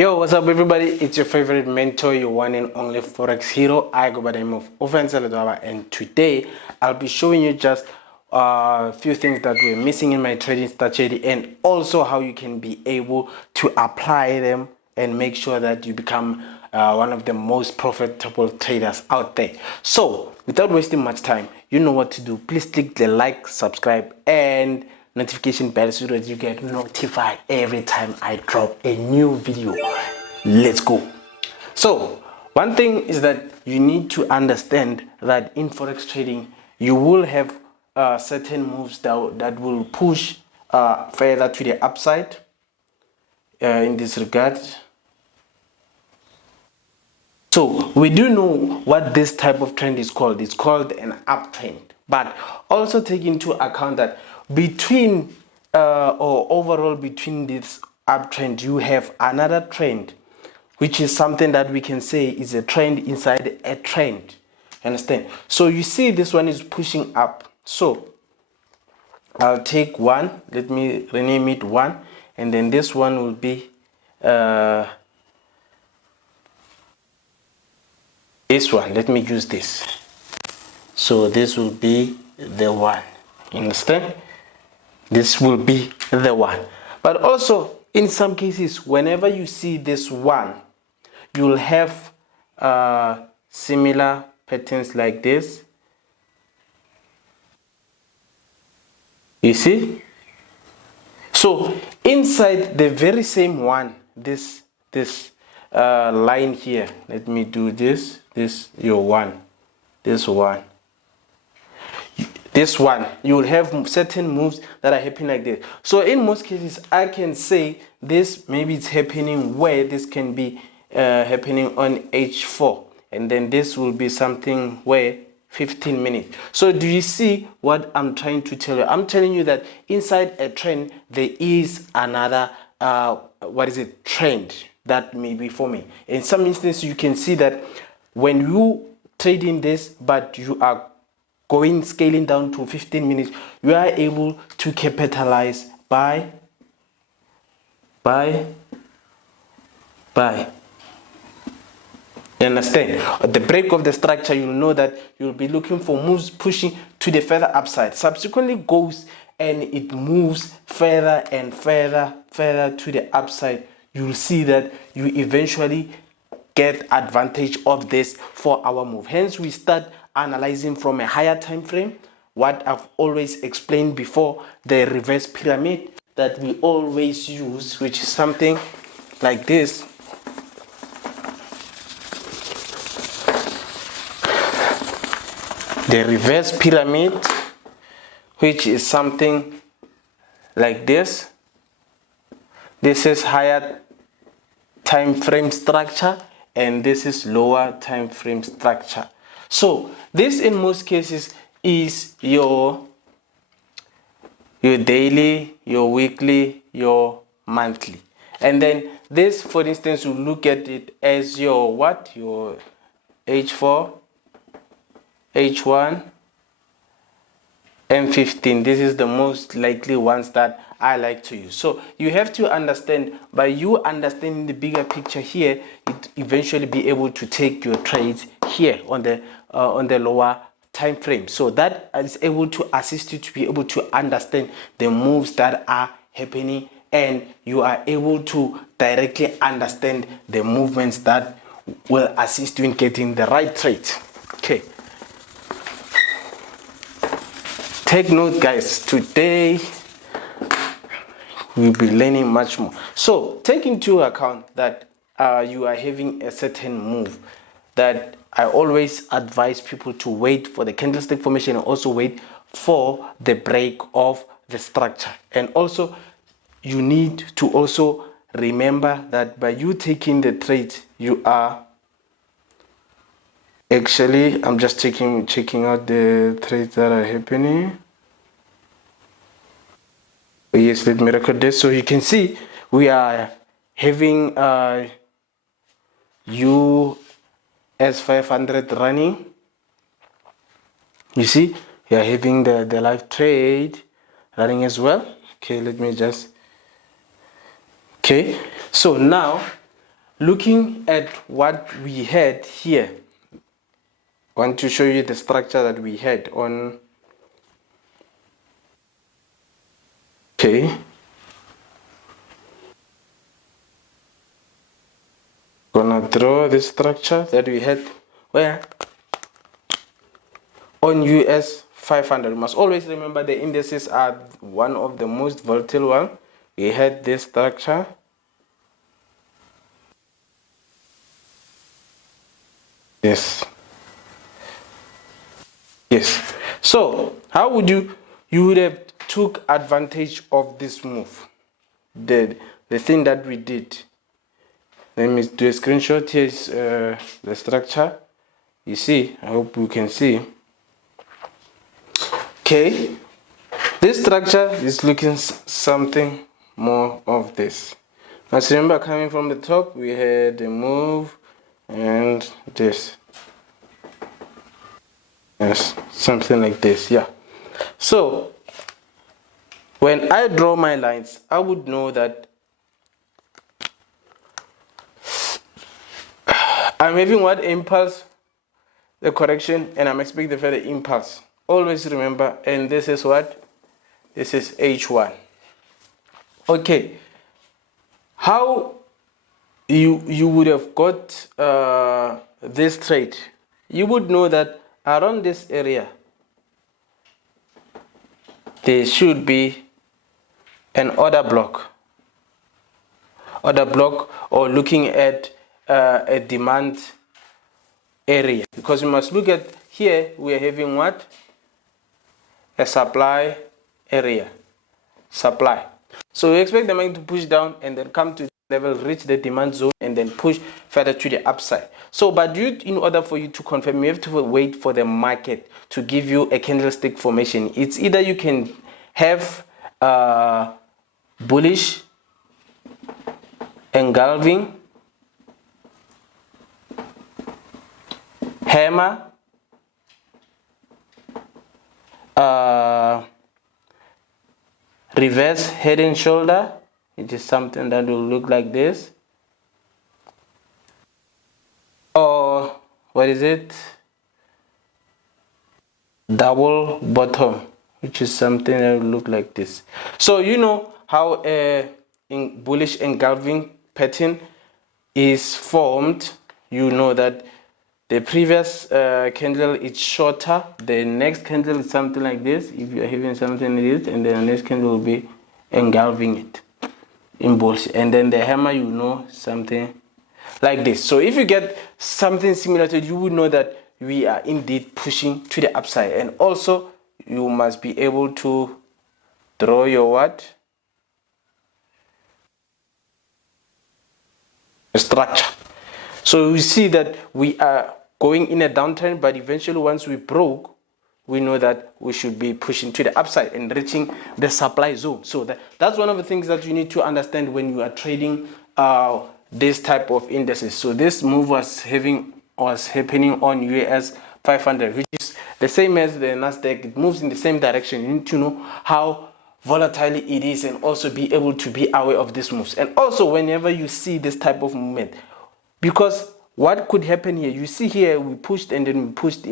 Yo, what's up everybody? It's your favorite mentor, your one and only Forex hero. I go by the name of Ofentse Ledwaba, and today I'll be showing you just a few things that were missing in my trading strategy, and also how you can be able to apply them and make sure that you become one of the most profitable traders out there. So without wasting much time, you know what to do. Please click the like, subscribe, and notification bell so that you get notified every time I drop a new video. Let's go. So one thing is that you need to understand that in forex trading you will have certain moves that will push further to the upside. In this regard, so we do know what this type of trend is called. It's called an uptrend. But also take into account that between or overall between this uptrend, you have another trend, which is something that we can say is a trend inside a trend. Understand? So you see this one is pushing up. So I'll take one. Let me rename it one, and then this one will be this one. Let me use this. So this will be the one. Understand? This will be the one. But also in some cases, whenever you see this one, you'll have similar patterns like this. You see? So inside the very same one, this line here, let me do this your one, this one, you will have certain moves that are happening like this. So in most cases I can say this, maybe it's happening where this can be happening on h4, and then this will be something where 15 minutes. So do you see what I'm trying to tell you? I'm telling you that inside a trend there is another trend that may be forming. In some instances you can see that when you trade in this, but you are scaling down to 15 minutes, you are able to capitalize by. You understand? At the break of the structure, you'll know that you'll be looking for moves pushing to the further upside. Subsequently goes and it moves further and further to the upside. You'll see that you eventually get advantage of this 4-hour move. Hence we start analyzing from a higher time frame, what I've always explained before, the reverse pyramid that we always use, which is something like this. The reverse pyramid, which is something like this. This is higher time frame structure, and this is lower time frame structure. So this in most cases is your daily, your weekly, your monthly. And then this, for instance, you look at it as your what? Your H4, H1, M15. This is the most likely ones that I like to use. So you have to understand, by you understanding the bigger picture here, it eventually be able to take your trades here on the lower time frame. So that is able to assist you to be able to understand the moves that are happening, and you are able to directly understand the movements that will assist you in getting the right trade. Okay. Take note, guys. Today we'll be learning much more. So take into account that you are having a certain move that I always advise people to wait for the candlestick formation, and also wait for the break of the structure. And also you need to also remember that by you taking the trade, you are actually, I'm just checking out the trades that are happening. Yes, let me record this. So you can see we are having US 500 running. You see, we are having the live trade running as well. Okay, let me just. Okay, so now looking at what we had here, I want to show you the structure that we had on. Okay. Gonna draw the structure that we had where on US 500. You must always remember the indices are one of the most volatile one. We had this structure. Yes. So how would you would have took advantage of this move, the thing that we did. Let me do a screenshot. Here is the structure. You see, I hope you can see. Okay, this structure is looking something more of this. As remember, coming from the top, we had a move and this. Yes, something like this. Yeah. So when I draw my lines, I would know that I'm having what impulse, the correction, and I'm expecting the further impulse. Always remember, and this is what? This is H1. Okay. How you would have got this trade? You would know that around this area there should be an order block, or looking at a demand area, because you must look at here. We are having what? A supply area, supply. So we expect the market to push down and then come to level, reach the demand zone, and then push further to the upside. So but in order for you to confirm, you have to wait for the market to give you a candlestick formation. It's either you can have bullish engulfing, hammer, reverse head and shoulder. It is something that will look like this, or what is it, double bottom, which is something that will look like this. So you know how a bullish engulfing pattern is formed. You know that the previous candle is shorter, the next candle is something like this, if you are having something like this, and then the next candle will be engulfing it in bullish, and then the hammer, you know, something like this. So if you get something similar to it, you would know that we are indeed pushing to the upside. And also you must be able to draw your what? Structure. So we see that we are going in a downtrend, but eventually once we broke, we know that we should be pushing to the upside and reaching the supply zone. So that's one of the things that you need to understand when you are trading this type of indices. So this move was happening on US 500, which is the same as the Nasdaq. It moves in the same direction. You need to know how volatile it is and also be able to be aware of these moves. And also whenever you see this type of movement, because what could happen here, you see here we pushed and then we pushed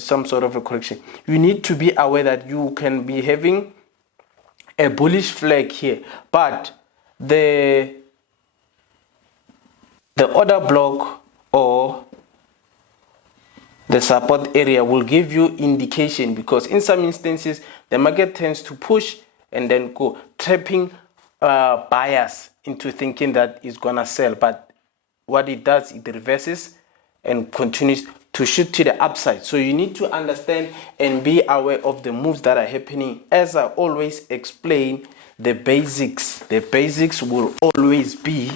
some sort of a correction. You need to be aware that you can be having a bullish flag here, but the order block or the support area will give you indication, because in some instances the market tends to push and then go, trapping buyers into thinking that it's gonna sell, but what it does, it reverses and continues to shoot to the upside. So you need to understand and be aware of the moves that are happening. As I always explain, the basics will always be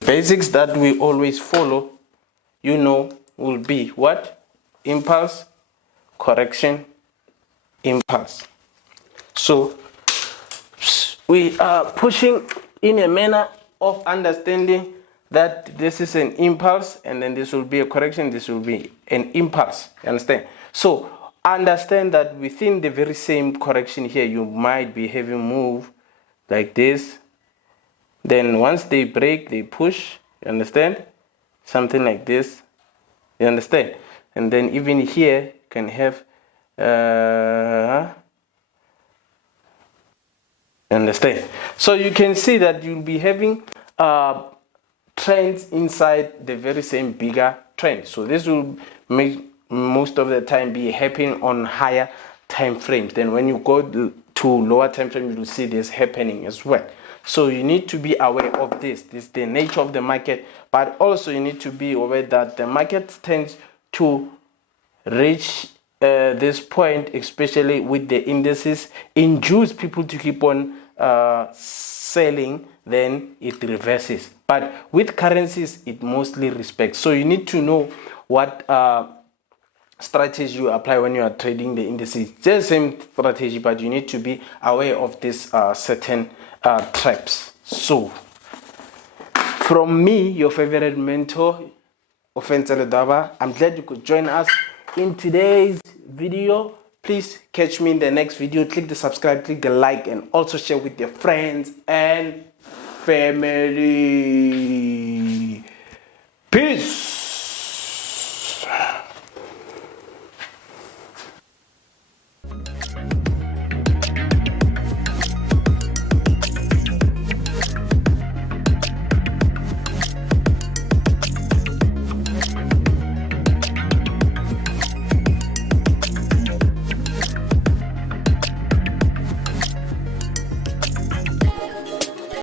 basics that we always follow, you know, will be what? Impulse, correction, impulse. So we are pushing in a manner of understanding that this is an impulse, and then this will be a correction, this will be an impulse. You understand? So understand that within the very same correction here, you might be having move like this. Then once they break, they push. You understand? Something like this. You understand? And then even here, you can have understand? So you can see that you'll be having trends inside the very same bigger trend. So this will make most of the time be happening on higher time frames. Then when you go to lower time frames, you will see this happening as well. So you need to be aware of this. This is the nature of the market, but also you need to be aware that the market tends to reach this point, especially with the indices, induce people to keep on selling, then it reverses. But with currencies, it mostly respects. So you need to know what strategy you apply when you are trading the indices. It's the same strategy, but you need to be aware of these certain traps. So from me, your favorite mentor, Ofentse Ledwaba, I'm glad you could join us in today's video. Please catch me in the next video. Click the subscribe, click the like, and also share with your friends and family. Peace.